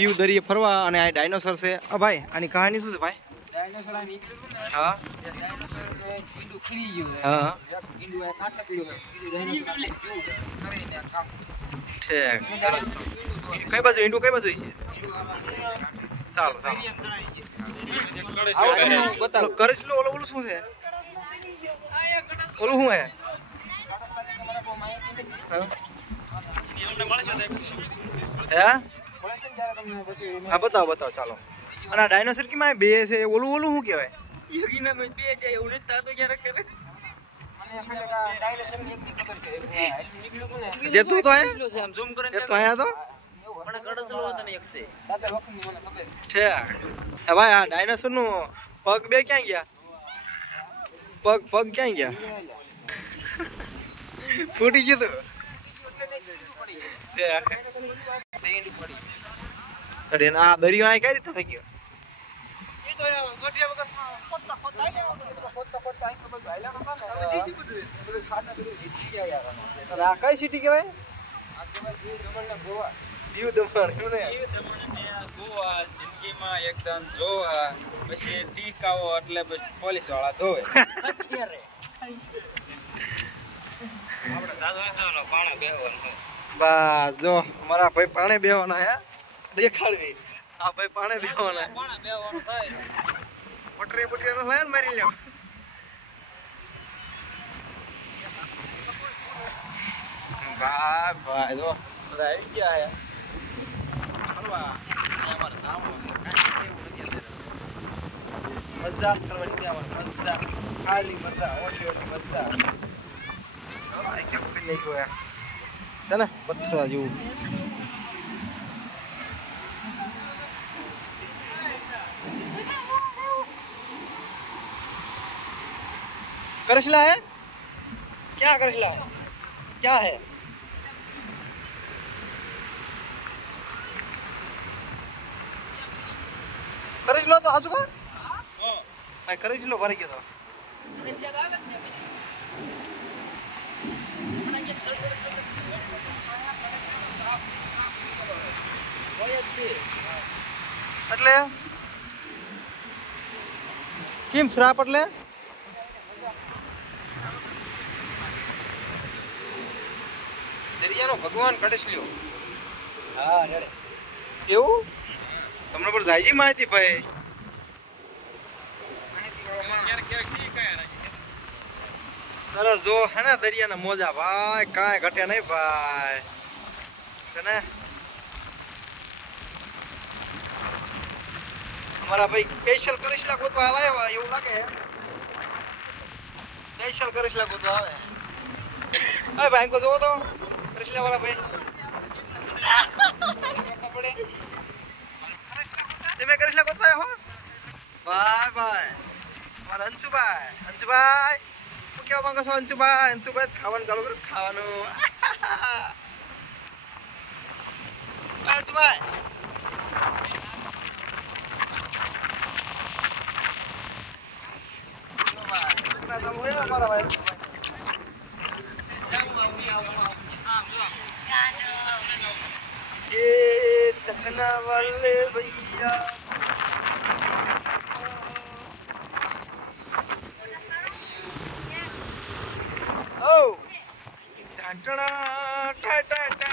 દીવ દરિયે ફરવા અને આ ડાયનોસર છે. ભાઈ આની કહાની શું છે ભાઈ? ડાયનોસર આ નીકળ્યું ને. હા. ડાયનોસર ઈંડું ખરી ગયું. હા. ઈંડું આ કાટલા પીડ્યું. ડાયનોસર કરીને કામ. ઠીક. કઈ બાજુ ઈંડું કઈ બાજુ છે? ચાલો ચાલો. કરજલો ઓલું શું છે? ઓલું શું હે? હા બતાવો બતાવો ચાલો. અને આ ડાયનોસર કેમાં બે છે? ઓલું ઓલું શું કહેવાય? દેતું તો આયા તો ભાઈ આ ડાયનોસર નું પગ બે ક્યાં ગયા? પગ ક્યાં ગયા? ફૂટી ગયું તું. આ દરિયો કઈ રીતે થઈ ગયો? આ કઈ સિટી કહેવાય? દીવ દમણ. ગોવા જિંદગીમાં એકદમ જોવા પછી ટીકાઓ એટલે પોલીસ વાળા ધોવે. બસ જો મારા ભાઈ પાણે બેહવાના હે. દેખાડવી આ ભાઈ પાણે બેહવાના થાય. પટરી બટરી નો લાઈન મારી લ્યો. ભાઈ જો બધા આવી ગયા હે ફરવા. અમારે જામો છે કાંઈ એવું નથી. મજા કરવાની છે અમારે. મજા ખાલી મજા ઓટી મજા. કેમ કરી ગયો યાર છે ને પથરા જેવું. करशला है क्या? करशला क्या है? करशलो तो आ चुका. भाई करशलो भर गया था. એટલે કેમ શ્રાપ એટલે? દરિયાનો ભગવાન કડેશલ્યો. હા રેડે એવું તમને પણ જાયજી માહિતી ભાઈ. સરસ જો હે ને દરિયાના મોજા ભાઈ કાંઈ ઘટે નહીં ભાઈ છે ને. અમારા ભાઈ સ્પેશિયલ કરીશલા ગોતવા લાવ્યા એવું લાગે છે. સ્પેશિયલ કરીશલા ગોતવા આવે. અરે ભાઈ કો જોવો તો કરીશલા વાળા ભાઈ. તમે કરીશલા ગોતવા હો? ભાઈ ભાઈ અમારા અંશુભાઈ. અંશુભાઈ શું કેવા માંગો છો? અંશુભાઈ અંશુભાઈ ખાવાનું ચાલુ કરો. ખાવાનું અંશુભાઈ ચાલુ હોય અમારા ભાઈ. ये चकना वाले भैया ओ टाटा टाटा टाटा